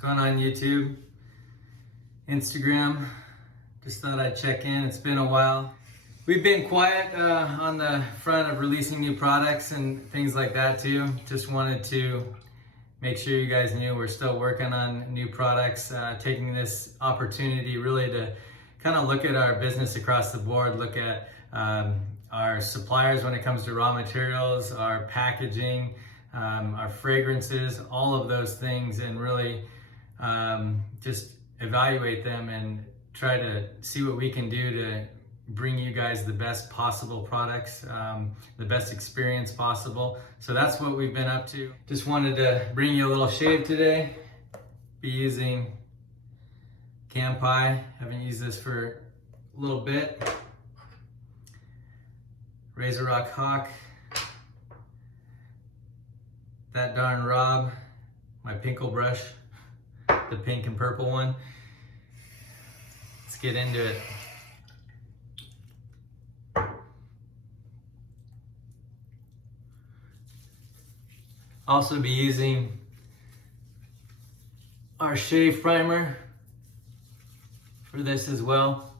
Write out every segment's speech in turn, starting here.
going on YouTube, Instagram? Just thought I'd check in. It's been a while. We've been quiet on the front of releasing new products and things like that too. Just wanted to make sure you guys knew we're still working on new products, taking this opportunity really to kind of look at our business across the board, look at our suppliers when it comes to raw materials, our packaging, our fragrances, all of those things, and really just evaluate them and try to see what we can do to bring you guys the best possible products, the best experience possible. So that's what we've been up to. Just wanted to bring you a little shave today. Be using Kanpai. Haven't used this for a little bit. Razor Rock Hawk. ThatDarnRob, my pinkle brush, the pink and purple one. Let's get into it. Also be using our shave primer for this as well.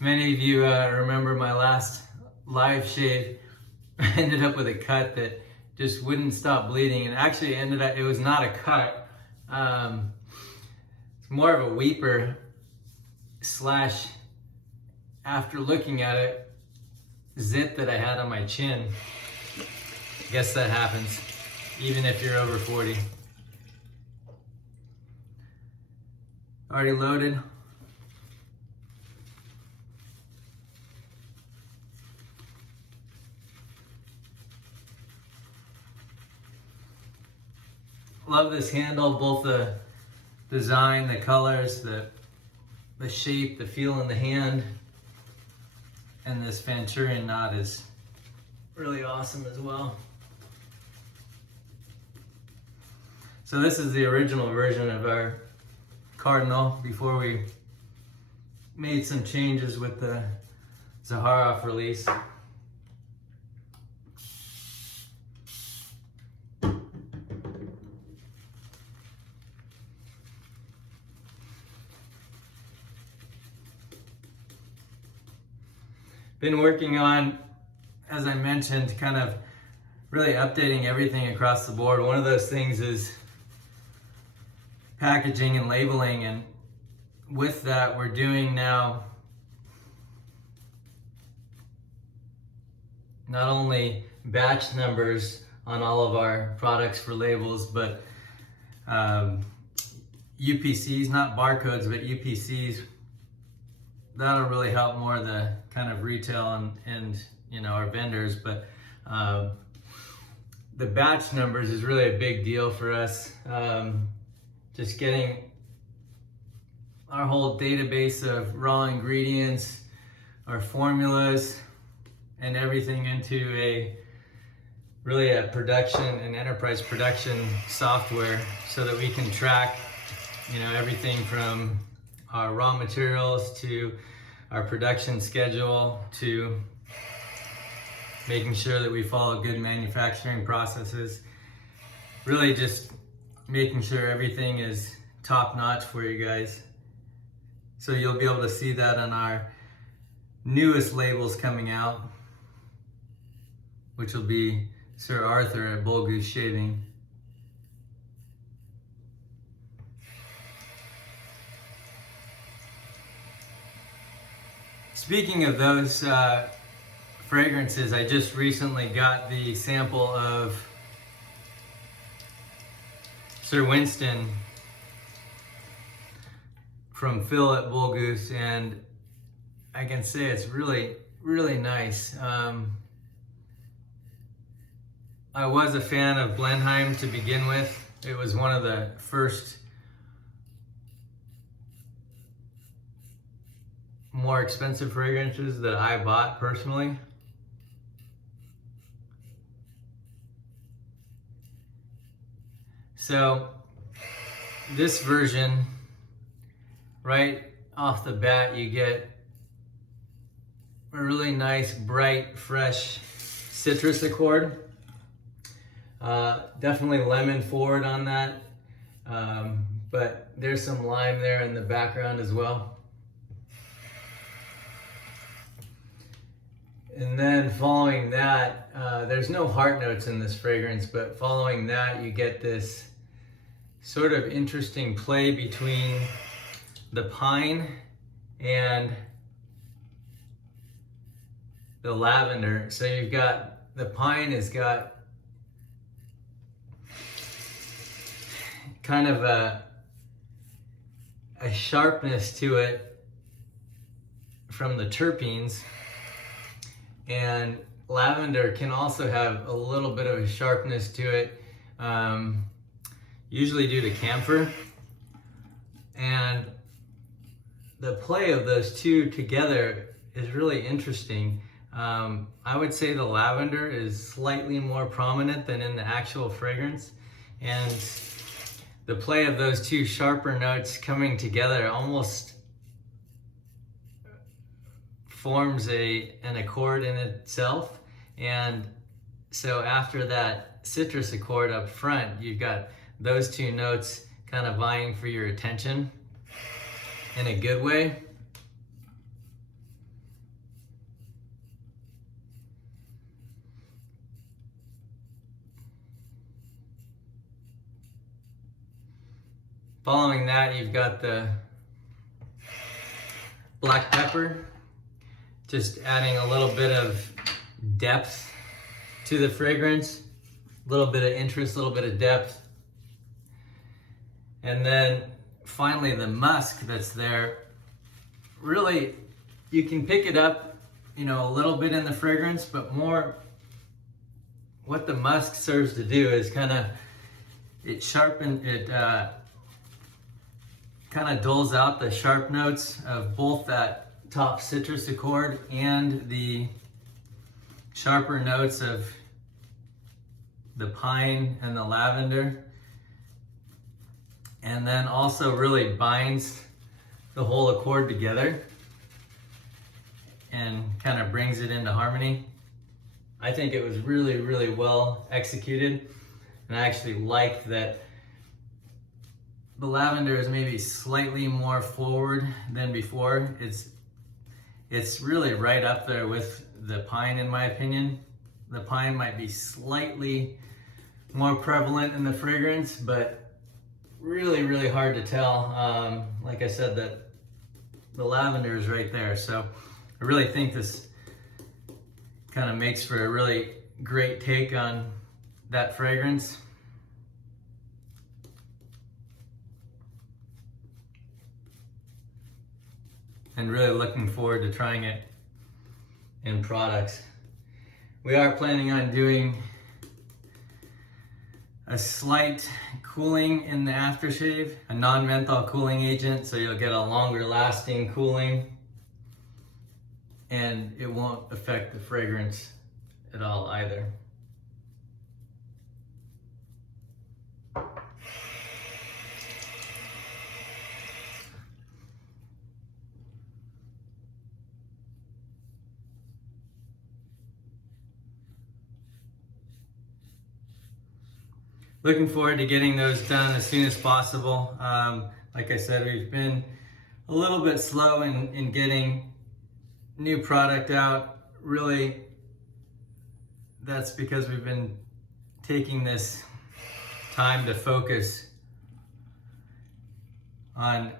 Many of you remember my last live shave. I ended up with a cut that just wouldn't stop bleeding, and actually it was not a cut. It's more of a weeper slash, after looking at it, zit that I had on my chin. I guess that happens, even if you're over 40. Already loaded. Love this handle, both the design, the colors, the shape, the feel in the hand, and this Fanchurian knot is really awesome as well. So this is the original version of our Cardinal before we made some changes with the Zaharoff release. Been working on, as I mentioned, kind of really updating everything across the board. One of those things is packaging and labeling, and with that we're doing now not only batch numbers on all of our products for labels, but UPCs, not barcodes, but UPCs. That'll really help more the kind of retail and you know, our vendors, but the batch numbers is really a big deal for us. Just getting our whole database of raw ingredients, our formulas, and everything into really a production and enterprise production software, so that we can track, you know, everything from our raw materials to our production schedule to making sure that we follow good manufacturing processes. Really just making sure everything is top notch for you guys. So you'll be able to see that on our newest labels coming out, which will be Sir Arthur at Bullgoose Shaving. Speaking of those fragrances, I just recently got the sample of Sir Winston from Phil at Bullgoose, and I can say it's really, really nice. I was a fan of Blenheim to begin with. It was one of the first more expensive fragrances that I bought personally. So this version, right off the bat, you get a really nice, bright, fresh citrus accord. Definitely lemon forward on that, but there's some lime there in the background as well. And then following that, there's no heart notes in this fragrance, but following that you get this sort of interesting play between the pine and the lavender. So you've got, the pine has got kind of a sharpness to it from the terpenes, and lavender can also have a little bit of a sharpness to it, usually due to camphor. And the play of those two together is really interesting. I would say the lavender is slightly more prominent than in the actual fragrance, and the play of those two sharper notes coming together almost forms an accord in itself. And so after that citrus accord up front, you've got those two notes kind of vying for your attention in a good way. Following that, you've got the black pepper, just adding a little bit of depth to the fragrance, a little bit of interest, a little bit of depth. And then finally the musk that's there, really you can pick it up, you know, a little bit in the fragrance, but more what the musk serves to do is kind of, it sharpens, it kind of dulls out the sharp notes of both that top citrus accord and the sharper notes of the pine and the lavender, and then also really binds the whole accord together and kind of brings it into harmony. I think it was really, really well executed, and I actually liked that the lavender is maybe slightly more forward than before. It's really right up there with the pine in my opinion. The pine might be slightly more prevalent in the fragrance, but really, really hard to tell. Like I said, that the lavender is right there. So I really think this kind of makes for a really great take on that fragrance. And really looking forward to trying it in products. We are planning on doing a slight cooling in the aftershave, a non-menthol cooling agent, so you'll get a longer lasting cooling and it won't affect the fragrance at all either. Looking forward to getting those done as soon as possible. Like I said, we've been a little bit slow in getting new product out. Really, that's because we've been taking this time to focus on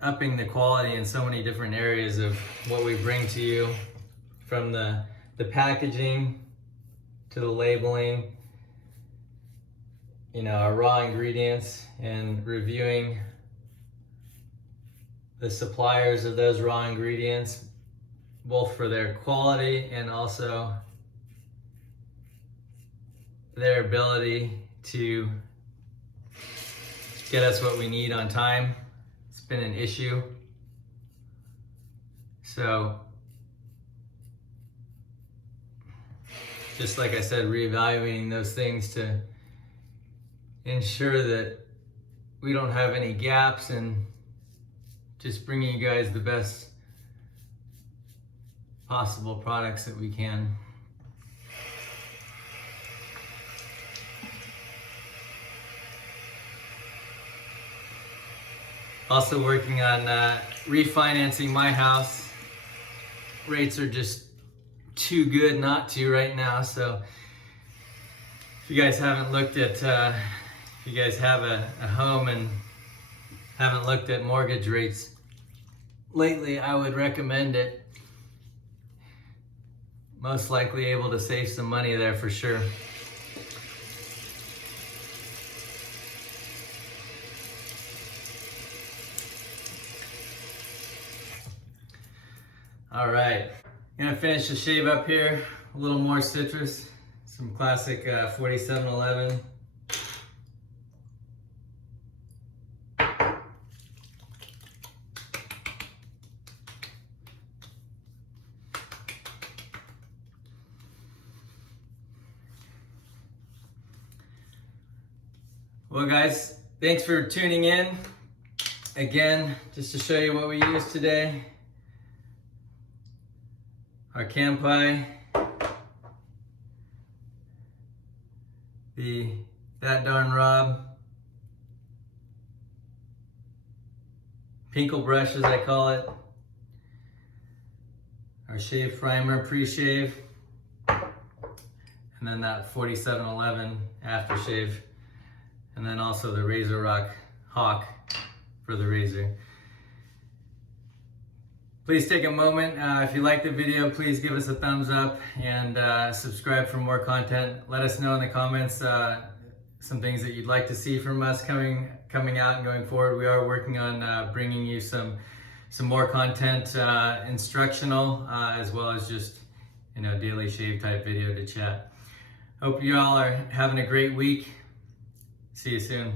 upping the quality in so many different areas of what we bring to you, from the packaging to the labeling, you know, our raw ingredients, and reviewing the suppliers of those raw ingredients, both for their quality and also their ability to get us what we need on time. It's been an issue. So, just like I said, reevaluating those things to ensure that we don't have any gaps, and just bringing you guys the best possible products that we can. Also working on refinancing my house. Rates are just too good not to right now, so if you guys haven't looked at, if you guys have a home and haven't looked at mortgage rates lately, I would recommend it. Most likely able to save some money there for sure. All right, I'm gonna finish the shave up here. A little more citrus, some classic 4711. Well guys, thanks for tuning in. Again, just to show you what we used today. Our Kanpai, the ThatDarnRob Pinkle brush, as I call it, our shave primer pre-shave, and then that 4711 aftershave, and then also the Razor Rock Hawk for the razor. Please take a moment, if you like the video, please give us a thumbs up and subscribe for more content. Let us know in the comments some things that you'd like to see from us coming out and going forward. We are working on bringing you some more content, instructional, as well as just, you know, daily shave type video to chat. Hope you all are having a great week. See you soon.